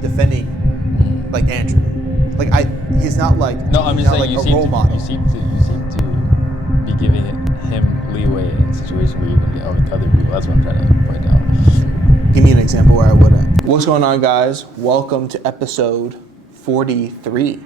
defending like Andrew. Like he's not like no. I'm just saying like you a seem role to model. you seem to be giving him leeway in situations where you can with other people. That's what I'm trying to point out. Give me an example where I wouldn't. What's going on, guys? Welcome to episode 43.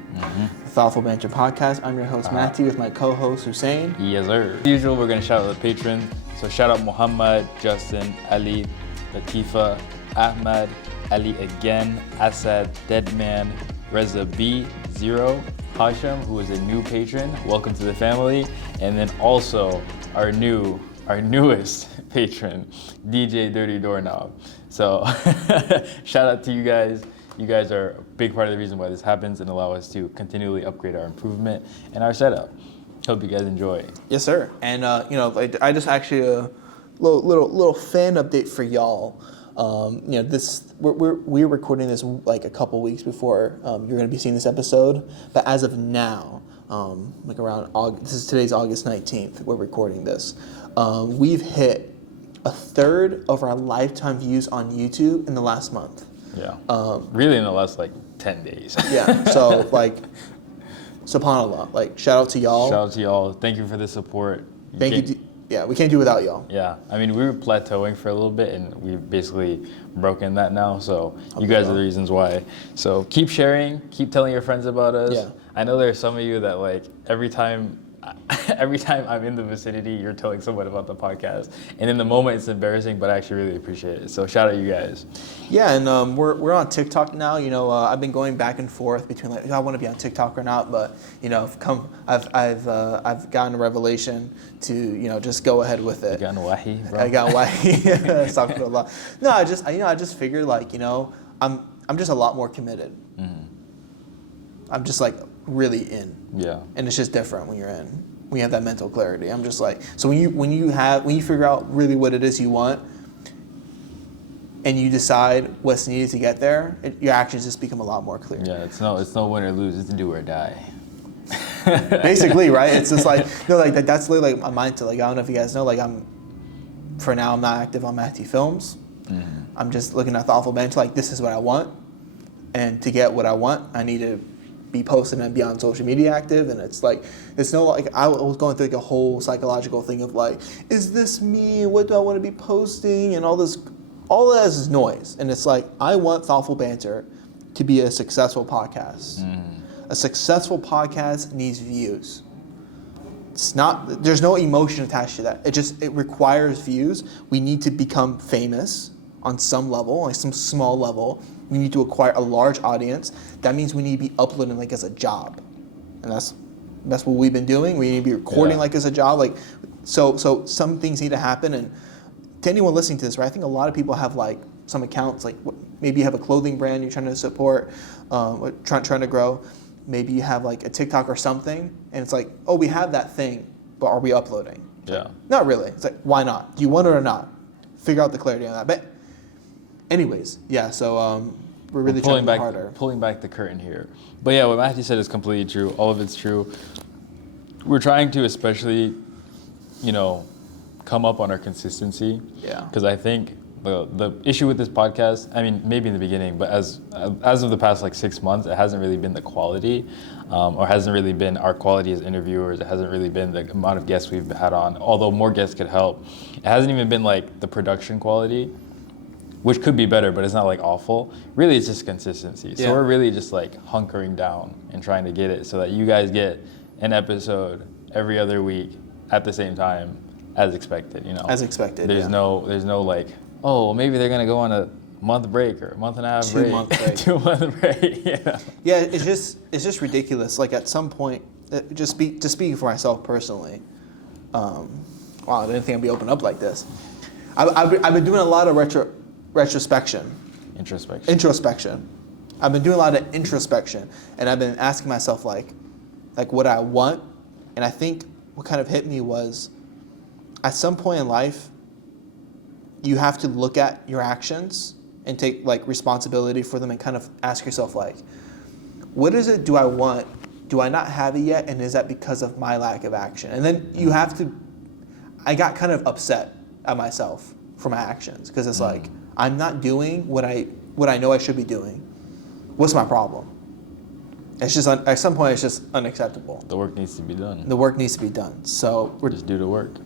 Thoughtful Banter Podcast. I'm your host, Mahdi, with my co-host, Hussayn. Yes, sir. As usual, we're going to shout out the patrons. So shout out Muhammad, Justin, Ali, Latifa, Ahmad, Ali again, Asad, Deadman, Reza B, Zero, Hashim, who is a new patron. Welcome to the family. And then also our newest patron, DJ Dirty Doorknob. So shout out to you guys. You guys are a big part of the reason why this happens and allow us to continually upgrade our improvement and our setup. Hope you guys enjoy. Yes, sir. And I just actually a little fan update for y'all. This we're recording this like a couple weeks before you're going to be seeing this episode. But as of now, like around August, today's August 19th. We're recording this. We've hit a third of our lifetime views on YouTube in the last month. Yeah. Really in the last like 10 days. Yeah. So like, subhanAllah. Like shout out to y'all. Shout out to y'all. Thank you for the support. Thank you. Yeah, we can't do without y'all. Yeah. I mean, we were plateauing for a little bit and we've basically broken that now. So you guys are the reasons why. So keep sharing, keep telling your friends about us. Yeah. I know there's some of you that like every time I'm in the vicinity, you're telling someone about the podcast. And in the moment, it's embarrassing, but I actually really appreciate it. So shout out you guys. Yeah, and we're on TikTok now. I've been going back and forth between like, I want to be on TikTok or not, but I've gotten a revelation to just go ahead with it. You got wahi, bro. I got wahi. Astaghfirullah. No, I just figured like I'm just a lot more committed. Mm-hmm. I'm just like really in. Yeah. And it's just different when you're in. When you have that mental clarity. I'm just like, so when you figure out really what it is you want and you decide what's needed to get there, your actions just become a lot more clear. Yeah, it's no win or lose, it's do or die. Basically, right? It's just like, that's literally like my mindset. Like, I don't know if you guys know, like I'm not active on Mahdi Films. Mm-hmm. I'm just looking at Thoughtful Banter, like this is what I want. And to get what I want, I need to be posting and be on social media active, and it's like I was going through like a whole psychological thing of like, is this me? What do I want to be posting? And all that is noise. And it's like, I want Thoughtful Banter to be a successful podcast. A successful podcast needs views. There's no emotion attached to that. It requires views. We need to become famous on some level, like some small level. We need to acquire a large audience. That means we need to be uploading like as a job, and that's what we've been doing. We need to be recording like as a job. Like, so some things need to happen. And to anyone listening to this, right? I think a lot of people have like some accounts. Like maybe you have a clothing brand you're trying to support, trying to grow. Maybe you have like a TikTok or something, and it's like, oh, we have that thing, but are we uploading? Yeah. Not really. It's like, why not? Do you want it or not? Figure out the clarity on that. But anyways, yeah, so we're really trying to be harder. Pulling back the curtain here. But yeah, what Matthew said is completely true. All of it's true. We're trying to especially, come up on our consistency. Yeah. Because I think the issue with this podcast, I mean, maybe in the beginning, but as of the past like 6 months, it hasn't really been the quality, or hasn't really been our quality as interviewers. It hasn't really been the amount of guests we've had on, although more guests could help. It hasn't even been like the production quality, which could be better, but it's not like awful. Really, it's just consistency. So we're really just like hunkering down and trying to get it so that you guys get an episode every other week at the same time as expected, As expected, There's no like, oh, maybe they're gonna go on a month break or a month and a half break. 2 month break. 2 month break, yeah. Yeah, it's just ridiculous. Like at some point, just speaking for myself personally, wow, I didn't think I'd be open up like this. I've been doing a lot of introspection. I've been doing a lot of introspection, and I've been asking myself like what I want. And I think what kind of hit me was, at some point in life, you have to look at your actions and take like responsibility for them and kind of ask yourself like, what is it do I want? Do I not have it yet? And is that because of my lack of action? And then I got kind of upset at myself for my actions, because it's like, I'm not doing what I know I should be doing. what's my problem? It's just at some point it's just unacceptable. The work needs to be done. The work needs to be done. So we're just do the work.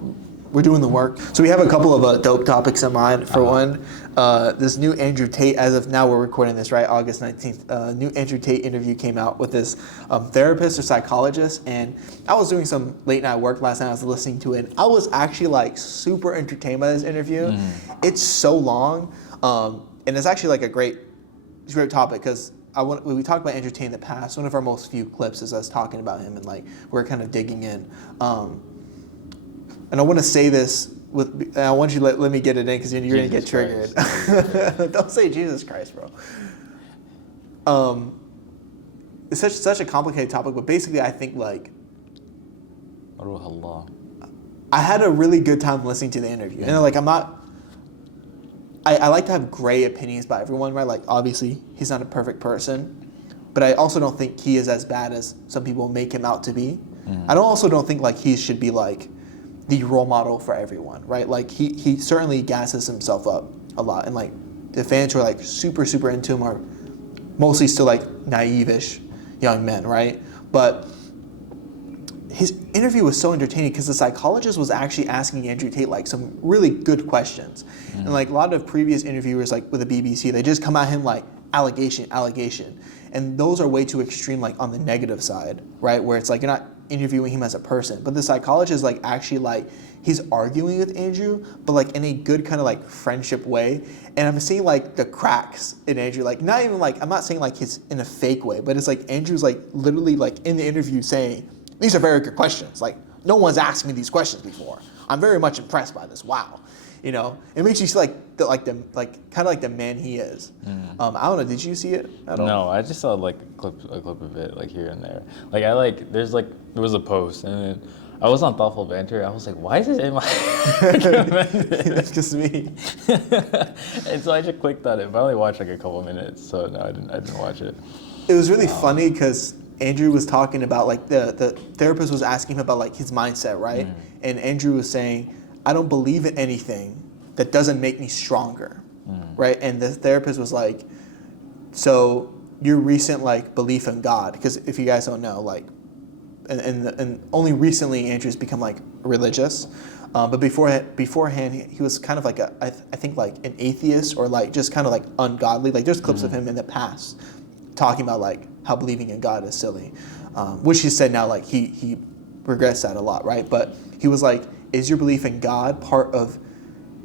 We're doing the work. So we have a couple of dope topics in mind. For one, this new Andrew Tate, as of now we're recording this, right, August 19th, new Andrew Tate interview came out with this therapist or psychologist, and I was doing some late night work last night. I was listening to it. I was actually like super entertained by this interview. It's so long, and it's actually like a great topic because we talked about Andrew Tate in the past. One of our most viewed clips is us talking about him, and like we're kind of digging in. And I want to say this and I want you to let me get it in because you're going to get triggered. Don't say Jesus Christ, bro. It's such a complicated topic, but basically I think like I had a really good time listening to the interview. And like I like to have gray opinions by everyone, right? Like obviously he's not a perfect person, but I also don't think he is as bad as some people make him out to be. I also don't think like he should be like the role model for everyone, right? Like he certainly gasses himself up a lot, and like the fans who are like super into him are mostly still like naive-ish young men, right? But his interview was so entertaining because the psychologist was actually asking Andrew Tate like some really good questions. And like a lot of previous interviewers like with the BBC, they just come at him like allegation. And those are way too extreme, like on the negative side, right? Where it's like you're not interviewing him as a person, but the psychologist is like actually like he's arguing with Andrew, but like in a good kind of like friendship way. And I'm seeing like the cracks in Andrew, like not even like, I'm not saying like he's in a fake way, but it's like Andrew's like literally like in the interview saying, these are very good questions. Like no one's asked me these questions before. I'm very much impressed by this. Wow. You know, it makes you see kind of like the man he is. I don't know. Did you see it at all? No, I just saw like a clip of it, like here and there. Like there was a post, and then I was on Thoughtful Banter. I was like, why is it in my recommended? That's just me. And so I just clicked on it. But I only watched like a couple minutes, so no, I didn't watch it. It was really funny because Andrew was talking about like the therapist was asking him about like his mindset, right? And Andrew was saying, I don't believe in anything that doesn't make me stronger, right? And the therapist was like, so your recent like belief in God, because if you guys don't know, like, and only recently Andrew's become like religious, but beforehand he was kind of like I think like an atheist or like just kind of like ungodly. Like there's clips of him in the past talking about like how believing in God is silly, which he said now like he regrets that a lot, right? But he was like, is your belief in God part of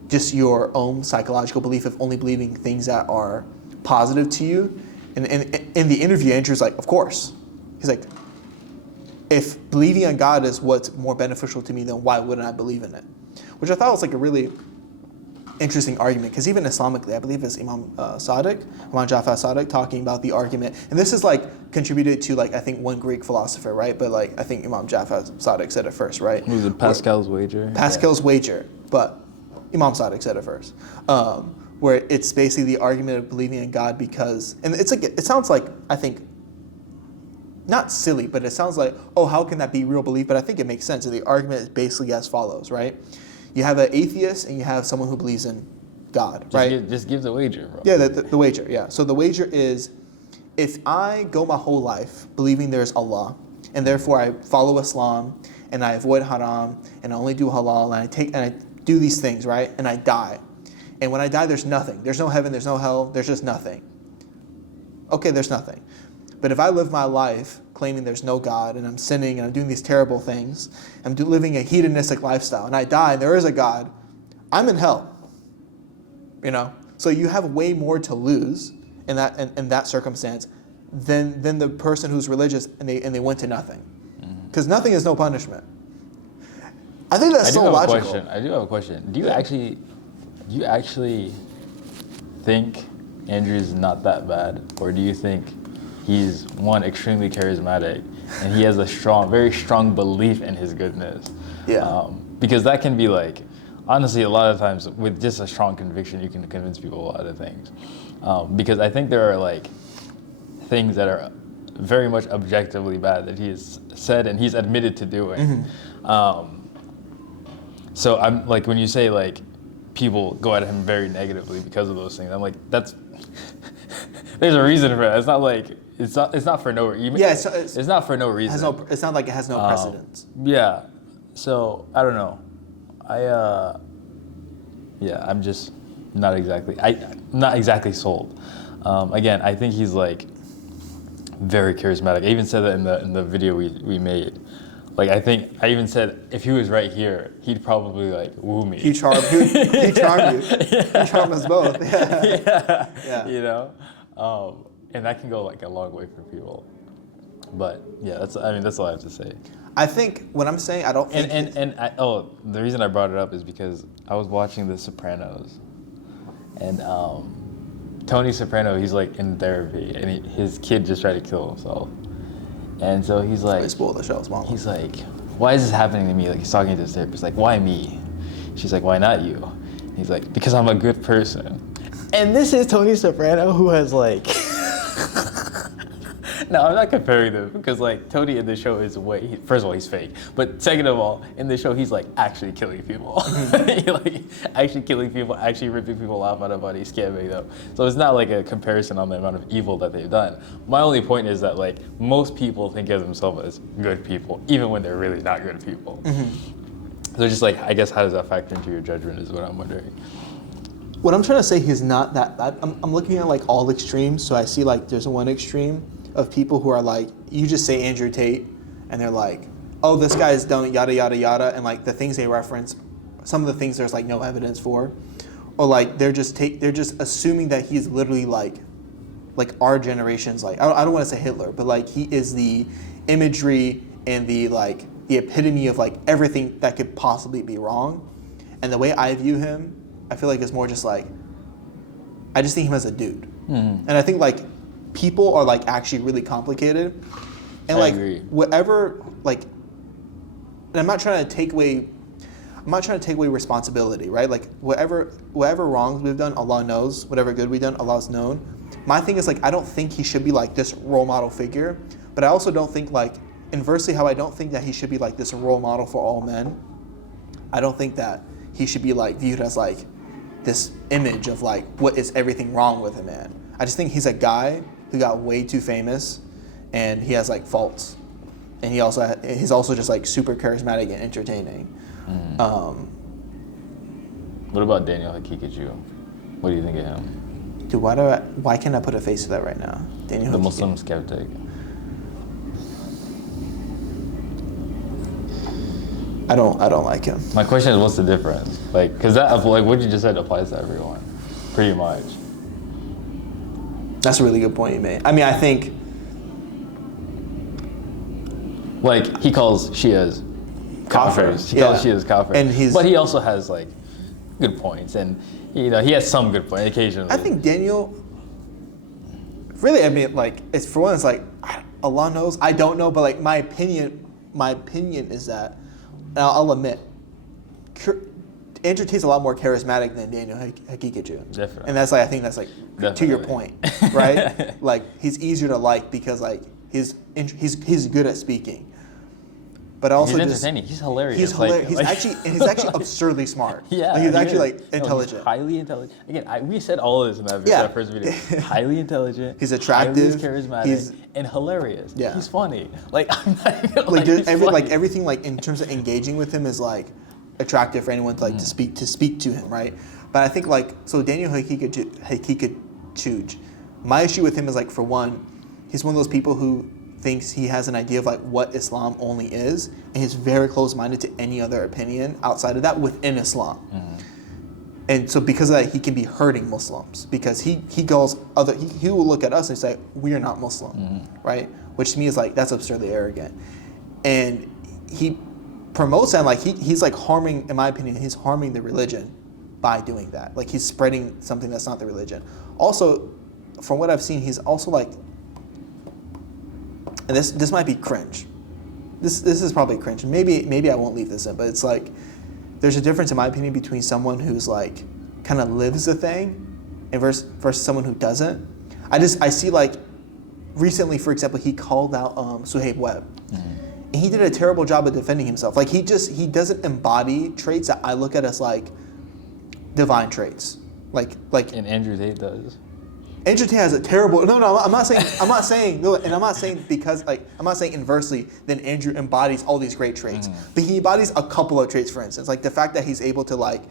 just your own psychological belief of only believing things that are positive to you? And in the interview, Andrew's like, of course. He's like, if believing in God is what's more beneficial to me, then why wouldn't I believe in it? Which I thought was like a really interesting argument, because even Islamically, I believe it's Imam Jafar Sadiq talking about the argument, and this is like contributed to like I think one Greek philosopher, right? But like I think Imam Jafar Sadiq said it first, right? Was it Pascal's wager? Pascal's wager, but Imam Sadiq said it first, where it's basically the argument of believing in God because, and it's like it sounds like I think not silly, but it sounds like, oh, how can that be real belief? But I think it makes sense. And the argument is basically as follows, right? You have an atheist and you have someone who believes in God, right? Just give the wager, bro. Yeah, the wager, yeah. So the wager is, if I go my whole life believing there's Allah, and therefore I follow Islam, and I avoid haram, and I only do halal, and I do these things, right? And I die. And when I die, there's nothing. There's no heaven, there's no hell, there's just nothing. Okay, there's nothing. But if I live my life claiming there's no God, and I'm sinning, and I'm doing these terrible things, I'm living a hedonistic lifestyle, and I die, and there is a God, I'm in hell. You know? So you have way more to lose in that circumstance than the person who's religious and they went to nothing. Because nothing is no punishment. I think that's so logical. I do have a question. Do you actually think Andrew's not that bad, or do you think he's one extremely charismatic and he has a very strong belief in his goodness? Yeah. Because that can be like, honestly, a lot of times with just a strong conviction, you can convince people a lot of things. Because I think there are like things that are very much objectively bad that he has said and he's admitted to doing. So I'm like, when you say like people go at him very negatively because of those things, I'm like, that's There's a reason for it. It's not like it's not for no reason. Yeah, it's not for no reason. It's not like it has no precedence. Yeah. So I don't know. I'm just not exactly sold. Again, I think he's like very charismatic. I even said that in the video we made. Like I even said if he was right here, he'd probably like woo me. He charmed you. He charmed you. He charmed us both. Yeah. You know, and that can go like a long way for people. But yeah, that's all I have to say. I think what I'm saying, I don't think. The reason I brought it up is because I was watching The Sopranos, and Tony Soprano, he's like in therapy, and his kid just tried to kill himself, and so he's like, spoil the show, small. He's like, why is this happening to me? Like he's talking to his therapist, like, why me? She's like, why not you? He's like, because I'm a good person. And this is Tony Soprano who has like. No, I'm not comparing them because like Tony in the show is first of all, he's fake. But second of all, in the show, he's like actually killing people. Like actually killing people, actually ripping people off out of money, scamming them. So it's not like a comparison on the amount of evil that they've done. My only point is that like most people think of themselves as good people, even when they're really not good people. Mm-hmm. So just like, I guess how does that factor into your judgment is what I'm wondering. What I'm trying to say, he's not that bad. I'm looking at like all extremes. So I see like there's one extreme of people who are like, you just say Andrew Tate, and they're like, oh, this guy's done yada yada yada, and like the things they reference, some of the things there's like no evidence for, or like they're just assuming that he's literally like our generation's like, I don't want to say Hitler, but like he is the imagery and the epitome of like everything that could possibly be wrong, and the way I view him, I feel like it's more just like, I just think him as a dude, and I think like. People are like actually really complicated, and I like agree. Whatever like, and I'm not trying to take away responsibility, right? Like whatever wrongs we've done, Allah knows. Whatever good we've done, Allah's known. My thing is like I don't think he should be like this role model figure, but I also don't think like inversely how I don't think that he should be like this role model for all men. I don't think that he should be like viewed as like this image of like what is everything wrong with a man. I just think he's a guy who got way too famous, and he has like faults, and he's also just like super charismatic and entertaining. What about Daniel Hakikaju? What do you think of him? Dude, why can't I put a face to that right now? Daniel the Hakikaju. Muslim skeptic. I don't like him. My question is, what's the difference? Like, because that like what you just said applies to everyone, pretty much. That's a really good point you made. I mean, I think like he calls Shias kafirs. He calls Shias kafirs. But he also has like good points, and you know he has some good points occasionally. I think Daniel. Really, I mean, like it's for one, it's like Allah knows. I don't know, but like my opinion is that, and I'll admit, Andrew Tate's a lot more charismatic than Daniel Hakikaju. Definitely. And that's like, I think that's like, Definitely. to your point, right? Like, he's easier to like because like he's good at speaking. But also he's entertaining. He's hilarious. He's hilarious. He's actually absurdly smart. Yeah. Like, he's actually like intelligent. He's highly intelligent. Again, we said all of this in that first video. Highly intelligent. He's attractive. Highly charismatic. And hilarious. Yeah. He's funny. Like I'm not even, everything like in terms of engaging with him is like attractive for anyone to like to speak to him, right? But I think like so Daniel Hakikaju, my issue with him is like for one, he's one of those people who thinks he has an idea of like what Islam only is, and he's very close-minded to any other opinion outside of that within Islam. And so because of that, he can be hurting Muslims because he will look at us and say we are not Muslim, right? Which to me is like that's absurdly arrogant, and he promotes that like he's like harming, in my opinion, he's harming the religion by doing that. Like he's spreading something that's not the religion. Also, from what I've seen, he's also like. And this might be cringe. This is probably cringe. Maybe I won't leave this in, but it's like there's a difference in my opinion between someone who's like kind of lives the thing and versus someone who doesn't. I see like recently, for example, he called out Suhaib Webb. And he did a terrible job of defending himself. Like he doesn't embody traits that I look at as like divine traits. Like and Andrew Tate does. Andrew Tate has a terrible. No, I'm not saying. No, and I'm not saying because like I'm not saying inversely. Then Andrew embodies all these great traits, but he embodies a couple of traits. For instance, like the fact that he's able to like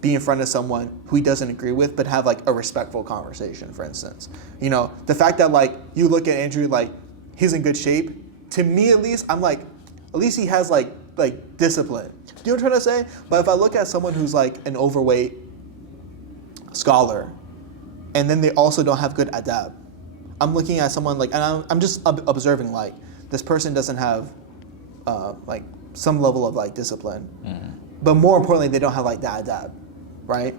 be in front of someone who he doesn't agree with, but have like a respectful conversation. For instance, you know, the fact that like you look at Andrew like he's in good shape. To me, at least, I'm like, at least he has like discipline. Do you know what I'm trying to say? But if I look at someone who's like an overweight scholar, and then they also don't have good adab, I'm looking at someone like, and I'm just observing like this person doesn't have like some level of like discipline, but more importantly, they don't have like the adab, right?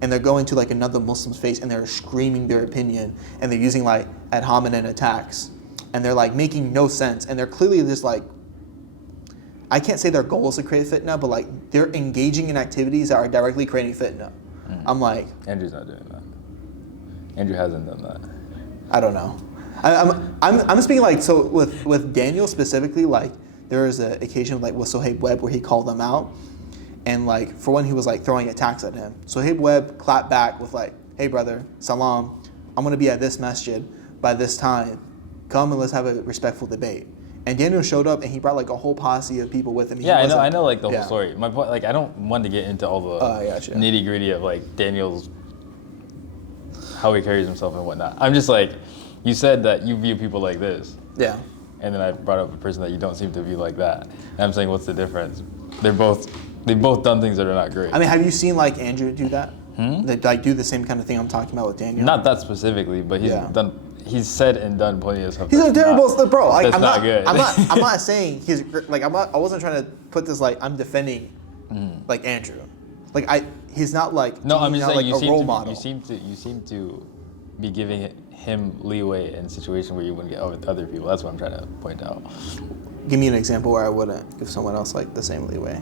And they're going to like another Muslim's face and they're screaming their opinion and they're using like ad hominem attacks and they're like making no sense and they're clearly just like, I can't say their goal is to create fitna, but like they're engaging in activities that are directly creating fitna. I'm like, Andrew's not doing that. Andrew hasn't done that. I don't know. I'm speaking like, so with Daniel specifically, like there was an occasion like with Sohaib Webb where he called them out, and like for one he was like throwing attacks at him. Sohaib Webb clapped back with like, hey brother, salam, I'm gonna be at this masjid by this time. Come and let's have a respectful debate. And Daniel showed up and he brought like a whole posse of people with him. Yeah, I know like the whole story. My point, like I don't want to get into all the nitty gritty of like Daniel's, how he carries himself and whatnot. I'm just like, you said that you view people like this. Yeah. And then I brought up a person that you don't seem to view like that. And I'm saying, what's the difference? They've both done things that are not great. I mean, have you seen like Andrew do that? They like do the same kind of thing I'm talking about with Daniel? Not that specifically, but he's said and done plenty of stuff. He's a terrible bro. Like, that's not good. I'm not saying he's like I wasn't trying to put this like I'm defending like Andrew. Like he's not like no. I'm just saying like a role model. You seem to be giving him leeway in a situation where you wouldn't get with other people. That's what I'm trying to point out. Give me an example where I wouldn't give someone else like the same leeway.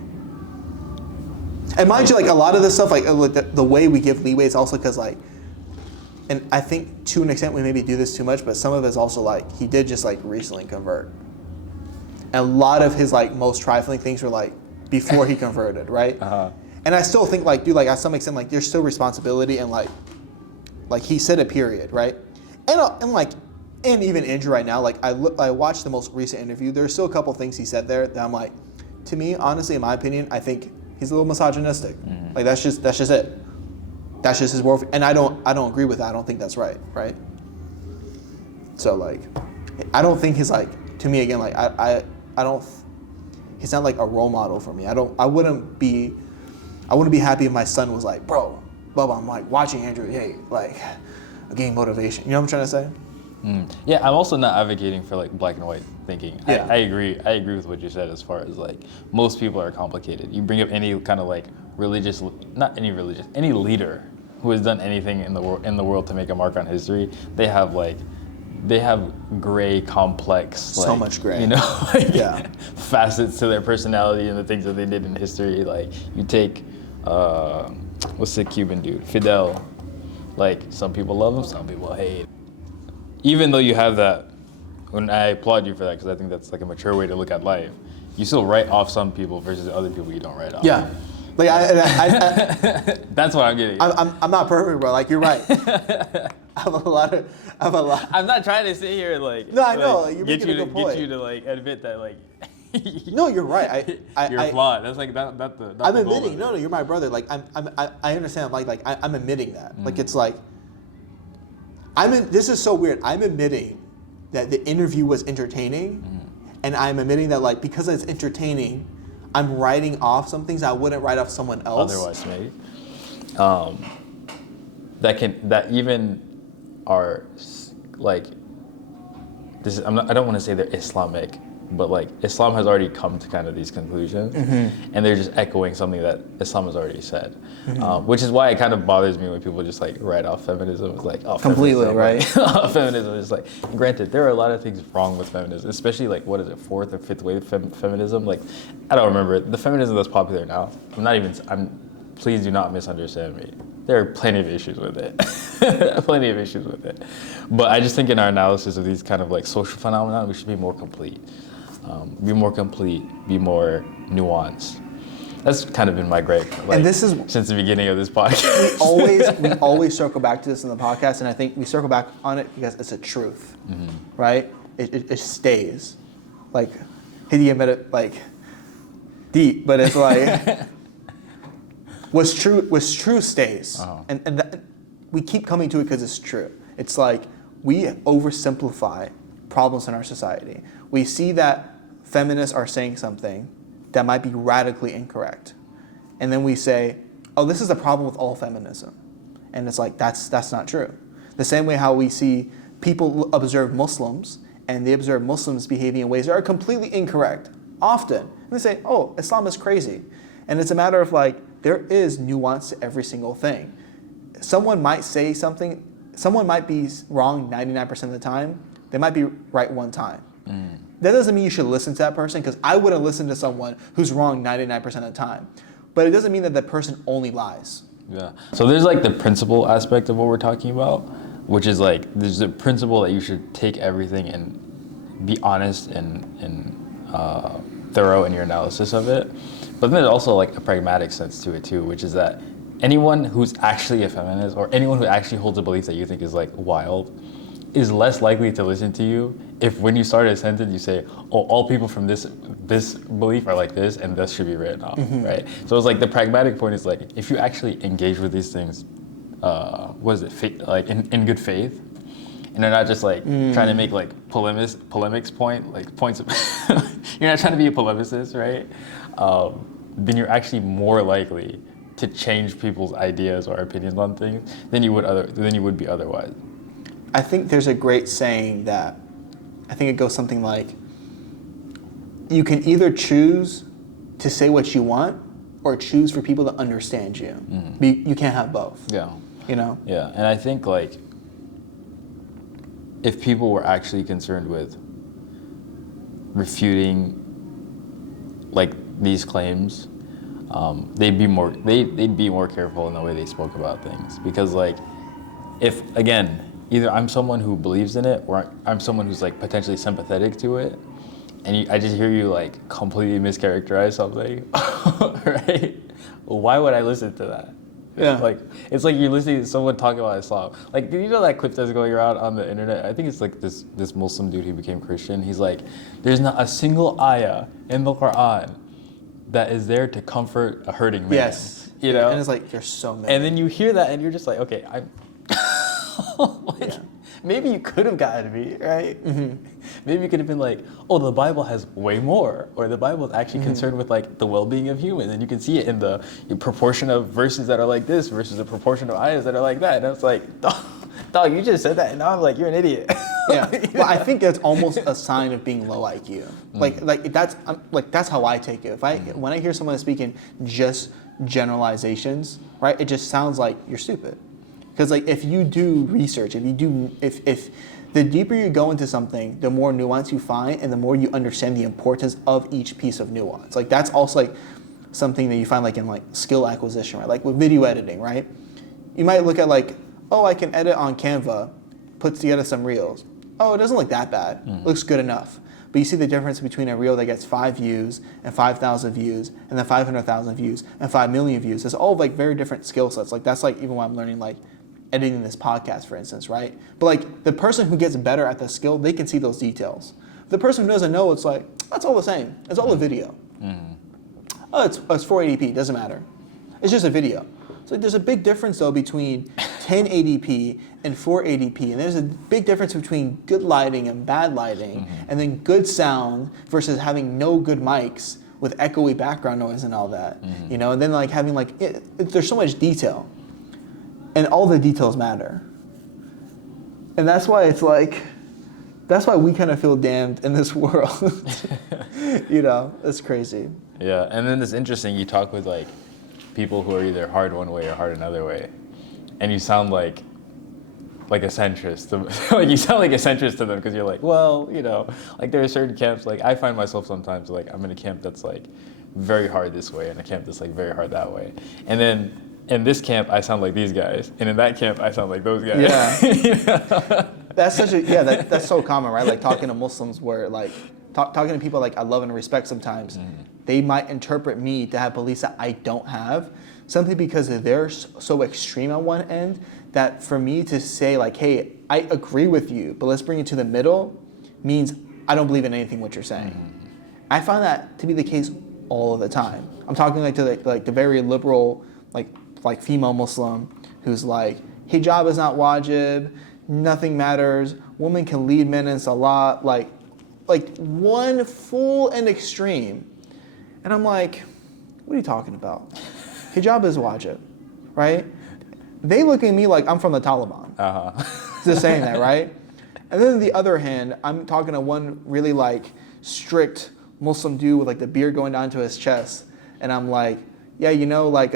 And mind you, like a lot of this stuff, like the way we give leeway is also because like, and I think to an extent we maybe do this too much, but some of it's also like he did just like recently convert. And a lot of his like most trifling things were like before he converted, right? And I still think like, dude, like at some extent, like there's still responsibility and like he said a period, right? And even Andrew right now, like I watched the most recent interview. There's still a couple things he said there that I'm like, to me, honestly, in my opinion, I think he's a little misogynistic. Like that's just it. That's just his world, and I don't agree with that. I don't think that's right. So like, I don't think he's like, to me again, like I don't. He's not like a role model for me. I wouldn't be happy if my son was like, bro, Bubba, I'm like watching Andrew Tate, like gain motivation. You know what I'm trying to say? Yeah, I'm also not advocating for like black and white thinking. Yeah. I agree with what you said as far as like most people are complicated. You bring up any kind of like any leader who has done anything in the world to make a mark on history, they have gray, complex, so much gray, you know, facets to their personality and the things that they did in history. Like you take, what's the Cuban dude, Fidel. Like some people love him, some people hate him. Even though you have that, and I applaud you for that because I think that's like a mature way to look at life, you still write off some people versus other people you don't write off. Yeah. Like I that's what I'm getting. I'm not perfect, bro. Like you're right. I have a lot. I'm not trying to sit here and like. No, I know. Like, you're making a good point. Get you to like admit that like. No, you're right. You're flawed. That's like that. I'm admitting. No, you're my brother. Like I understand. Like I'm admitting that. Like it's like. This is so weird. I'm admitting that the interview was entertaining, and I'm admitting that like because it's entertaining, I'm writing off some things I wouldn't write off someone else. Otherwise, maybe. That even are like this. I don't want to say they're Islamic, but like Islam has already come to kind of these conclusions, and they're just echoing something that Islam has already said, which is why it kind of bothers me when people just like write off feminism. It's like, oh, completely feminism, right? Feminism is like. Granted, there are a lot of things wrong with feminism, especially like what is it, fourth or fifth wave feminism? Like, I don't remember the feminism that's popular now. Please do not misunderstand me. There are plenty of issues with it. But I just think in our analysis of these kind of like social phenomena, we should be more complete. Be more nuanced. That's kind of been my gripe. Like, and this is since the beginning of this podcast. we always circle back to this in the podcast, and I think we circle back on it because it's a truth, right? It stays. Like, he admit it, like, deep, but it's like, what's true stays. And we keep coming to it because it's true. It's like, we oversimplify problems in our society. We see that feminists are saying something that might be radically incorrect. And then we say, oh, this is a problem with all feminism. And it's like, that's not true. The same way how we see people observe Muslims, and they observe Muslims behaving in ways that are completely incorrect, often. And they say, oh, Islam is crazy. And it's a matter of like, there is nuance to every single thing. Someone might say something, someone might be wrong 99% of the time, they might be right one time. That doesn't mean you should listen to that person, because I wouldn't listen to someone who's wrong 99% of the time. But it doesn't mean that person only lies. Yeah. So there's like the principle aspect of what we're talking about, which is like, there's a principle that you should take everything and be honest and thorough in your analysis of it. But then there's also like a pragmatic sense to it too, which is that anyone who's actually a feminist, or anyone who actually holds a belief that you think is like wild, is less likely to listen to you if when you start a sentence you say, oh, all people from this belief are like this, and this should be written off, right? So it's like, the pragmatic point is like, if you actually engage with these things, like in good faith, and they're not just like trying to make like polemics points of, you're not trying to be a polemicist, right? Then you're actually more likely to change people's ideas or opinions on things than you would be otherwise. I think there's a great saying that, I think it goes something like, you can either choose to say what you want or choose for people to understand you. You can't have both. Yeah. You know? Yeah, and I think like, if people were actually concerned with refuting like these claims, they'd be more careful in the way they spoke about things. Because like, if again, either I'm someone who believes in it, or I'm someone who's like potentially sympathetic to it, and I just hear you like completely mischaracterize something, right? Why would I listen to that? Yeah. Like, it's like you're listening to someone talk about Islam. Like, did you know that clip that's going around on the internet? I think it's like this Muslim dude who became Christian. He's like, there's not a single ayah in the Quran that is there to comfort a hurting man. Yes. You know? And it's like, there's so many. And then you hear that and you're just like, okay, like, maybe you could have gotten me, right? Maybe you could have been like, oh, the Bible has way more, or the Bible is actually concerned with like the well-being of humans, and you can see it in the proportion of verses that are like this versus the proportion of ayahs that are like that. And I was like, dog, you just said that, and now I'm like, you're an idiot. Yeah. Well, I think that's almost a sign of being low IQ. That's how I take it. When I hear someone speaking just generalizations, right? It just sounds like you're stupid. Because like, if you do research, if the deeper you go into something, the more nuance you find, and the more you understand the importance of each piece of nuance. Like, that's also like something that you find like in like skill acquisition, right? Like with video editing, right? You might look at like, oh, I can edit on Canva, put together some reels. Oh, it doesn't look that bad. It looks good enough. But you see the difference between a reel that gets 5 views and 5,000 views, and then 500,000 views and 5 million views. It's all like very different skill sets. Like, that's like even when I'm learning like editing this podcast, for instance, right? But like, the person who gets better at the skill, they can see those details. The person who doesn't know, it's like, that's all the same. It's all a video. Oh, it's 480p, doesn't matter. It's just a video. So there's a big difference though between 1080p and 480p, and there's a big difference between good lighting and bad lighting, and then good sound versus having no good mics with echoey background noise and all that. You know, and then like having like, there's so much detail. And all the details matter. And that's why it's like, that's why we kind of feel damned in this world. You know, it's crazy. Yeah, and then it's interesting, you talk with like people who are either hard one way or hard another way, and you sound like a centrist. Like, you sound like a centrist to them, because you're like, well, you know, like there are certain camps, like I find myself sometimes like I'm in a camp that's like very hard this way, and a camp that's like very hard that way. And then in this camp, I sound like these guys, and in that camp, I sound like those guys. Yeah. You know? That's such a, that's so common, right? Like talking to Muslims where like, talking to people like I love and respect sometimes, they might interpret me to have beliefs that I don't have, simply because they're so extreme on one end that for me to say like, hey, I agree with you, but let's bring it to the middle, means I don't believe in anything what you're saying. I find that to be the case all of the time. I'm talking like to like the very liberal, like female Muslim who's like, hijab is not wajib, nothing matters, women can lead men in salat, like one full and extreme. And I'm like, what are you talking about? Hijab is wajib, right? They look at me like I'm from the Taliban. Just saying that, right? And then on the other hand, I'm talking to one really like strict Muslim dude with like the beard going down to his chest, and I'm like, yeah, you know, like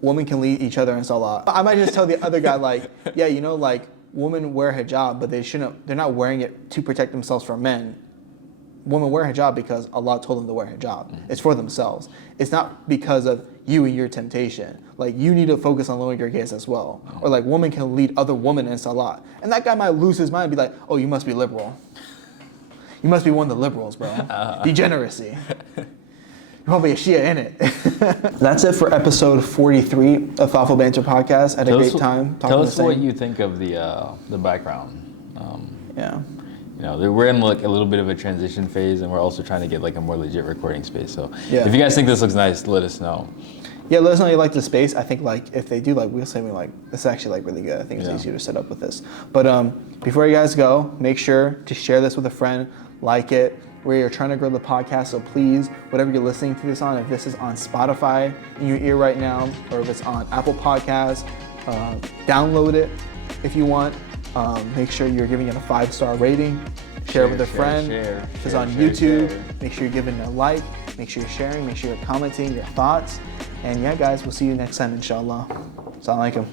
women can lead each other in salah. I might just tell the other guy like, yeah, you know, like women wear hijab, but they're not wearing it to protect themselves from men. Women wear hijab because Allah told them to wear hijab. It's for themselves. It's not because of you and your temptation. Like, you need to focus on lowering your gaze as well. Or like, women can lead other women in salah. And that guy might lose his mind and be like, oh, you must be liberal. You must be one of the liberals, bro. Degeneracy. You're probably a Shia in it. That's it for episode 43 of Thoughtful Banter Podcast. I had a great time talking to Tell us what you think of the background. Yeah. You know, we're in like a little bit of a transition phase, and we're also trying to get like a more legit recording space. So yeah. If you guys think this looks nice, let us know. Yeah, let us know you like the space. I think like if they do, like we'll say like this is actually like really good. I think it's easier to set up with this. But before you guys go, make sure to share this with a friend, like it. We're trying to grow the podcast, so please, whatever you're listening to this on, if this is on Spotify in your ear right now, or if it's on Apple Podcasts, download it if you want. Make sure you're giving it a 5-star rating. Share it with a friend. If it's on YouTube, make sure you're giving it a like. Make sure you're sharing. Make sure you're commenting your thoughts. And yeah, guys, we'll see you next time, inshallah. Assalamu alaikum.